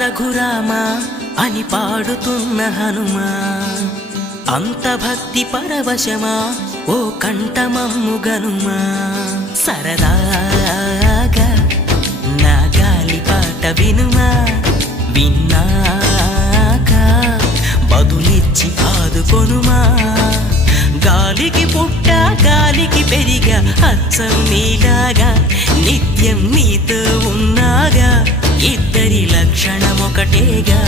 రఘురామ అని పాడుతున్న హనుమా అంత భక్తి పరవశమా ఓ కంఠమమ్ము గనుమా సరదాగా నా గాలి పాట వినుమా విన్నాక బదులిచ్చి ఆదుకొనుమా గాలికి పుట్ట గాలికి పెరిగా అచ్చం నీలాగా నిత్యం నీతో ఉన్నాగా ఇద్దరి లక్షణం ఒకటేగా